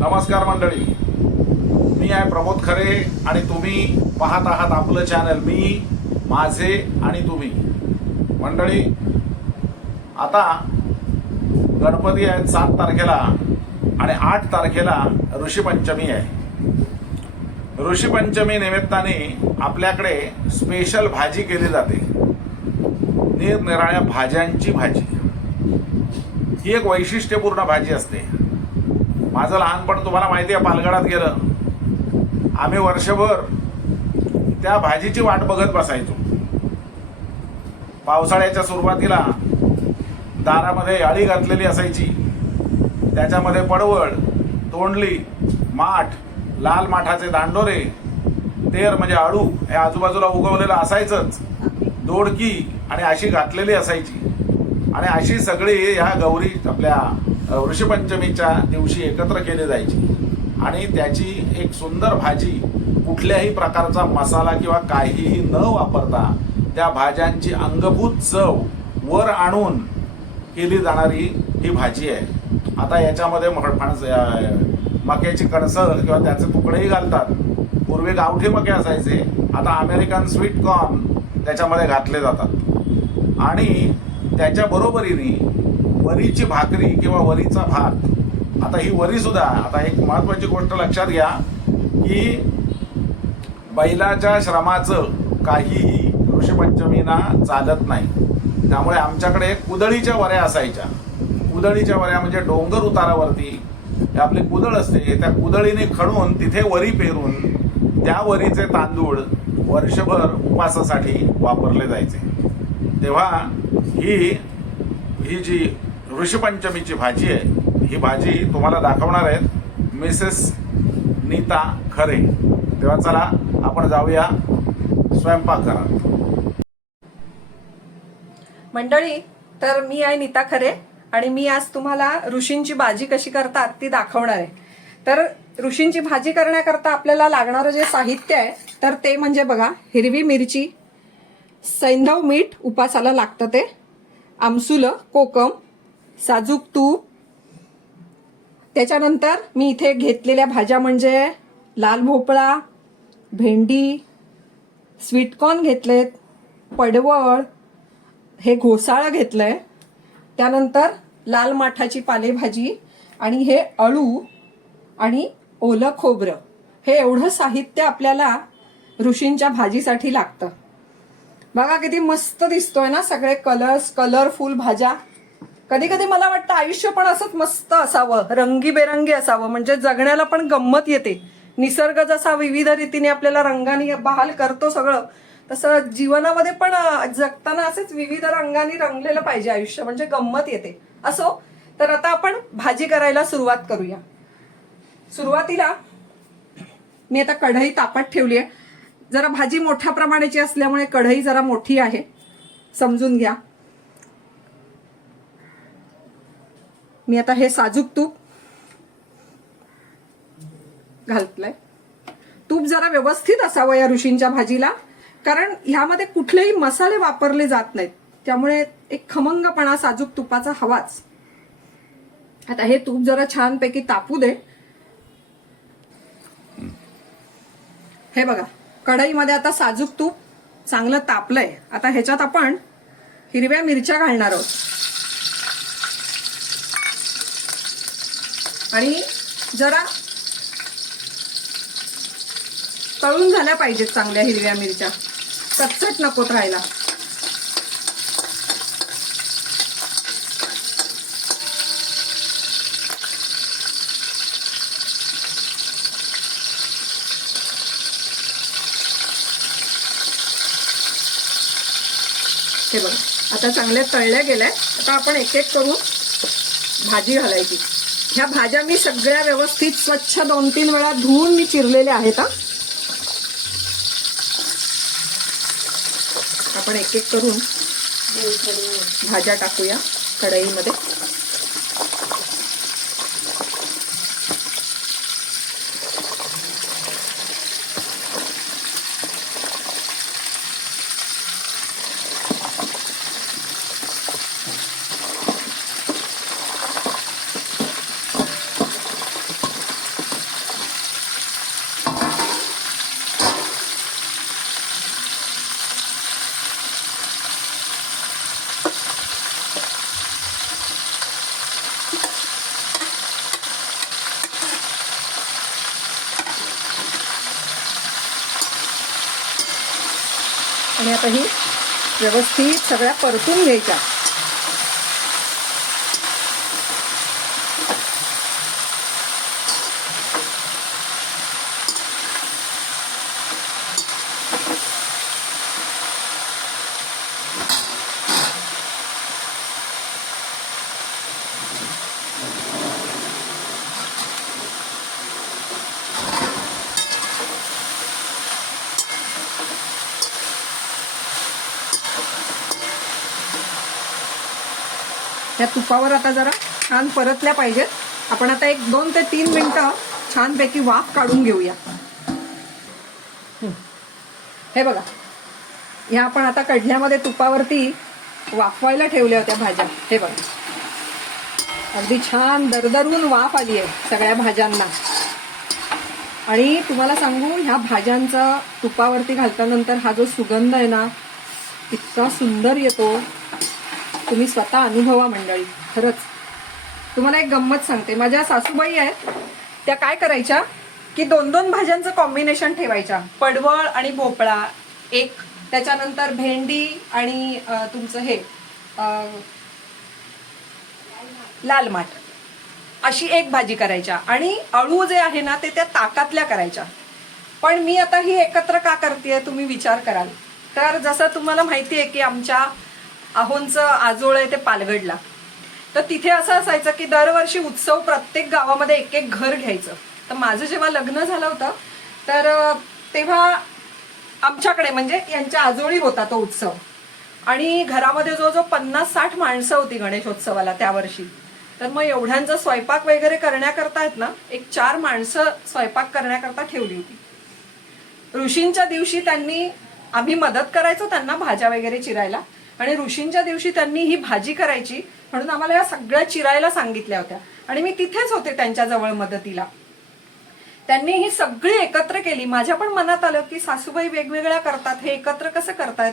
नमस्कार मंडळी. मी आहे प्रमोद खरे आणि तुम्ही पाहत आहात आपलं चॅनल मी माझे आणि तुम्ही. मंडळी आता गणपती आहेत सात तारखेला आणि आठ तारखेला ऋषीपंचमी आहे. ऋषीपंचमी निमित्ताने आपल्याकडे स्पेशल भाजी केली जाते. निरनिराळ्या भाज्यांची भाजी. ही एक वैशिष्ट्यपूर्ण भाजी असते. माझं लहानपण तुम्हाला माहिती आहे पालगडात गेलं. आम्ही वर्षभर त्या भाजीची वाट बघत बसायचो. पावसाळ्याच्या सुरुवातीला दारामध्ये अळी घातलेली असायची. त्याच्यामध्ये पडवळ तोंडली माठ लाल माठाचे दांडोरे तेर म्हणजे आळू हे आजूबाजूला उगवलेलं असायचंच. दोडकी आणि अशी घातलेली असायची. आणि अशी सगळी ह्या गौरी आपल्या अ, ऋषीपंचमीच्या दिवशी एकत्र केले जायची. आणि त्याची एक सुंदर भाजी कुठल्याही प्रकारचा मसाला किंवा काहीही न वापरता त्या भाज्यांची अंगभूत चव वर आणून केली जाणारी ही भाजी आहे. आता याच्यामध्ये फणस मक्याची कणसं किंवा त्याचे तुकडेही घालतात. पूर्वी गावठी मके असायचे. आता अमेरिकन स्वीट कॉर्न त्याच्यामध्ये घातले जातात. आणि त्याच्या बरोबरीने वरीची भाकरी किंवा वरीचा भात. आता ही वरी सुद्धा आता एक महत्वाची गोष्ट लक्षात घ्या की बैलाच्या श्रमाचं काहीही ऋषीपंचमीना चालत नाही. त्यामुळे आमच्याकडे कुदळीच्या वऱ्या असायच्या. कुदळीच्या वऱ्या म्हणजे डोंगर उतारावरती आपली कुदळ असते त्या कुदळीने खणून तिथे वरी पेरून त्या वरीचे तांदूळ वर्षभर उपासासाठी वापरले जायचे. तेव्हा ही ही जी ऋषीपंचमीची भाजी आहे. ही भाजी तुम्हाला दाखवणार आहेत मिसेस नीता खरे. तेव्हा चला आपण जाऊया स्वयंपाकघरात. मंडळी तर मी आहे नीता खरे आणि मी आज तुम्हाला ऋषींची भाजी कशी करतात ती दाखवणार आहे. तर ऋषींची भाजी करण्याकरता आपल्याला लागणारं जे साहित्य आहे तर ते म्हणजे बघा हिरवी मिरची सैंधव मीठ उपासाला लागतं ते आमसुलं कोकम साजूक तूप त्याच्यानंतर मी इथे घेतलेल्या भाज्या म्हणजे लाल भोपळा भेंडी स्वीटकॉर्न घेतलेत पडवळ हे घोसाळं घेतलं आहे त्यानंतर लाल माठाची पालेभाजी आणि हे अळू आणि ओलं खोबरं. हे एवढं साहित्य आपल्याला ऋषींच्या भाजीसाठी लागतं. बघा किती मस्त दिसतोय ना सगळे कलर्स कलरफुल भाज्या. कधी कधी मला वाटतं आयुष्य पण असंच मस्त असावं रंगीबेरंगी असावं. म्हणजे जगण्याला पण गंमत येते. निसर्ग जसा विविध रीतीने आपल्याला रंगाने बहाल करतो सगळं तसं जीवनामध्ये पण जगताना असेच विविध रंगाने रंगलेलं पाहिजे आयुष्य. म्हणजे गंमत येते. असो तर आता आपण भाजी करायला सुरुवात करूया. सुरुवातीला मी आता कढई तापत ठेवली आहे. जरा भाजी मोठ्या प्रमाणाची असल्यामुळे कढई जरा मोठी आहे. समजून घ्या. मी आता हे साजूक तूप घालतलंय. तूप जरा व्यवस्थित असावं या ऋषींच्या भाजीला कारण ह्यामध्ये कुठलेही मसाले वापरले जात नाहीत. त्यामुळे एक खमंगपणा साजूक तुपाचा हवाच. आता हे तूप जरा छानपैकी तापू दे. हे बघा कढईमध्ये आता साजूक तूप चांगलं तापलंय. आता ह्याच्यात आपण हिरव्या मिरच्या घालणार आहोत. आणि जरा तळून झाल्या पाहिजेत चांगल्या हिरव्या मिरच्या. चटचट नकोत राहायला. हे बघा आता चांगल्या तळल्या गेल्या आता आपण एक एक करून भाजी घालायची. ह्या भाज्या मी सगळ्या व्यवस्थित स्वच्छ दोन तीन वेळा धुवून मी चिरलेल्या आहेत हा. आपण एक एक करून भाज्या टाकूया कढईमध्ये. आणि आता ही व्यवस्थित सगळ्या परतून घ्यायच्या. या तुपावर आता जरा छान परतल्या पाहिजेत. आपण आता एक दोन ते तीन मिनिटं छानपैकी वाफ काढून घेऊया. हे बघा. ह्या आपण आता कढण्यामध्ये तुपावरती वाफवायला ठेवल्या होत्या भाज्या. हे बघा. अगदी छान दरदरून वाफ आली आहे सगळ्या भाज्यांना. आणि तुम्हाला सांगू ह्या भाज्यांचा तुपावरती घालतानंतर हा जो सुगंध आहे ना इतका सुंदर येतो. तुम्ही स्वतः अनुभवा मंडळी खरंच. तुम्हाला एक गंमत सांगते. माझ्या सासूबाई आहेत त्या काय करायच्या की दोन दोन भाज्यांचं कॉम्बिनेशन ठेवायच्या. पडवळ आणि भोपळा एक त्याच्यानंतर भेंडी आणि तुमचं हे लाल माठ. अशी एक भाजी करायच्या. आणि अळू जे आहे ना ते त्या ताकातल्या करायच्या. पण मी आता ही एकत्र का करते तुम्ही विचार कराल. तर जसं तुम्हाला माहिती आहे की आमच्या आहोंचं आजोळ आहे ते पालगडला तर तिथे असं असायचं की दरवर्षी उत्सव प्रत्येक गावामध्ये एक एक घर घ्यायचं. तर माझं जेव्हा लग्न झालं होतं तर तेव्हा आमच्याकडे म्हणजे यांच्या आजोळी होता तो उत्सव. आणि घरामध्ये जो जो पन्नास साठ माणसं होती गणेशोत्सवाला त्या वर्षी. तर मग एवढ्यांचा स्वयंपाक वगैरे करण्याकरता आहेत ना एक चार माणसं स्वयंपाक करण्याकरता ठेवली होती. ऋषींच्या दिवशी त्यांनी आम्ही मदत करायचो त्यांना भाज्या वगैरे चिरायला. आणि ऋषींच्या दिवशी त्यांनी ही भाजी करायची म्हणून आम्हाला या सगळ्या चिरायला सांगितल्या होत्या. आणि मी तिथेच होते त्यांच्या जवळ मदतीला. त्यांनी ही सगळी एकत्र केली. माझ्या पण मनात आलं की सासूबाई वेगवेगळ्या करतात हे एकत्र कसं करतायत?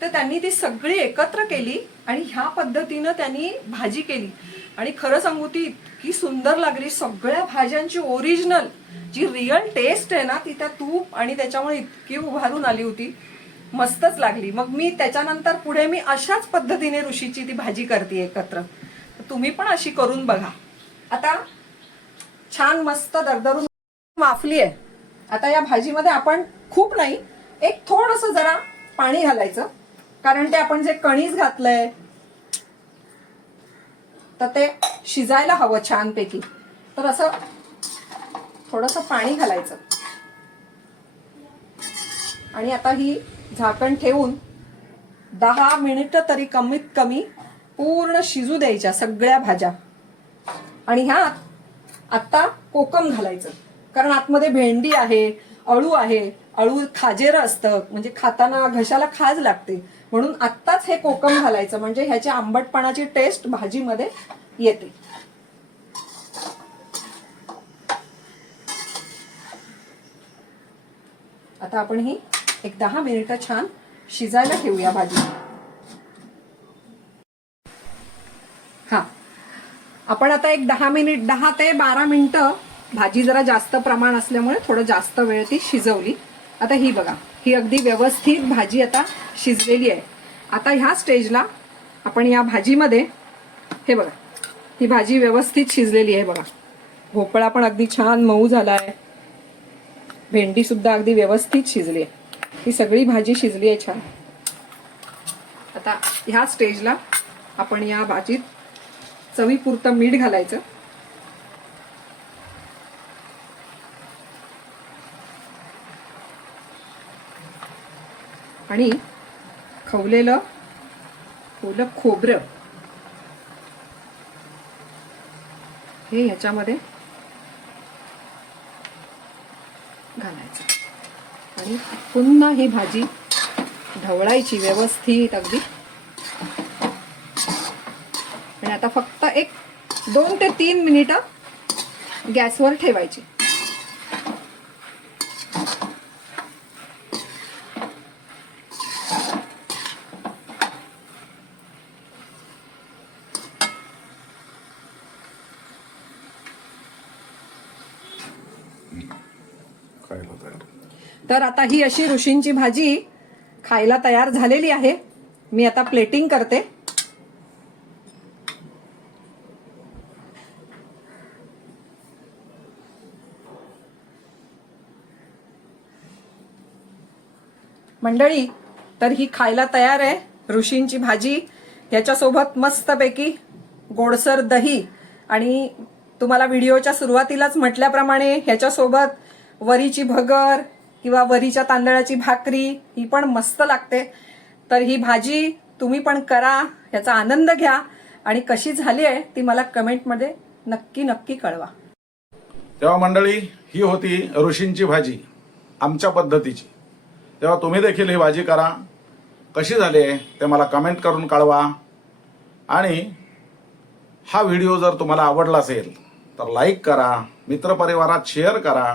तर त्यांनी ती सगळी एकत्र केली आणि ह्या पद्धतीनं त्यांनी भाजी केली. आणि खरं सांगू ती इतकी सुंदर लागली. सगळ्या भाज्यांची ओरिजिनल जी रिअल टेस्ट आहे ना ती त्या तूप आणि त्याच्यामुळे इतकी उभारून आली होती. मस्तच लागली. मग मी त्याच्यानंतर पुढे मी अशाच पद्धतीने ऋषीची ती भाजी करते एकत्र. तुम्ही पण अशी करून बघा. आता छान मस्त दरदरून वाफली आहे. आता या भाजीमध्ये आपण खूप नाही एक थोडस जरा पाणी घालायचं. कारण ते आपण जे कणीस घातलंय तर ते शिजायला हवं छानपैकी. तर असं थोडस पाणी घालायचं. आणि आता ही झाकण ठेवून दहा मिनिटं तरी कमीत कमी पूर्ण शिजू द्यायच्या सगळ्या भाज्या. आणि ह्यात आता कोकम घालायचं. कारण आतमध्ये भेंडी आहे अळू आहे अळू खाजेर असतं. म्हणजे खाताना घशाला खाज लागते. म्हणून आत्ताच हे कोकम घालायचं. म्हणजे ह्याच्या आंबटपणाची टेस्ट भाजीमध्ये येते. आता आपण ही एक दहा मिनिटं छान शिजायला ठेवूया भाजी. हा. आपण आता एक दहा मिनिट दहा ते बारा मिनिटं भाजी जरा जास्त प्रमाण असल्यामुळे थोडं जास्त वेळ ती शिजवली. आता ही बघा ही अगदी व्यवस्थित भाजी आता शिजलेली आहे. आता ह्या स्टेजला आपण या भाजीमध्ये हे बघा ही भाजी व्यवस्थित शिजलेली आहे बघा. भोपळा पण अगदी छान मऊ झालाय. भेंडी सुद्धा अगदी व्यवस्थित शिजली आहे. ही सगळी भाजी शिजली आहे छान. आता ह्या स्टेजला आपण या भाजीत चवीपुरतं मीठ घालायचं. आणि खवलेलं ओलं खोबरं. हे ह्याच्यामध्ये घालायचं आणि पुन्हा ही भाजी ढवळायची व्यवस्थित अगदी. आणि आता फक्त एक दोन ते तीन मिनिटं गॅसवर ठेवायची. काय होत तर आता ही अशी ऋषींची भाजी खायला तयार झालेली आहे. मी आता प्लेटिंग करते. मंडळी तर ही खायला तयार आहे ऋषींची भाजी. याच्यासोबत मस्तपैकी गोडसर दही आणि तुम्हाला व्हिडिओच्या सुरुवातीलाच म्हटल्याप्रमाणे ह्याच्यासोबत वरीची भगर किंवा वरीच्या तांदळाची भाकरी ही पण मस्त लागते. तर ही भाजी तुम्ही पण करा याचा आनंद घ्या. आणि कशी झाली आहे ती मला कमेंटमध्ये नक्की नक्की कळवा. तेव्हा मंडळी ही होती ऋषींची भाजी आमच्या पद्धतीची. तेव्हा तुम्ही देखील ही भाजी करा. कशी झाली आहे ते मला कमेंट करून कळवा. आणि हा व्हिडिओ जर तुम्हाला आवडला असेल तर लाईक करा मित्रपरिवारात शेअर करा.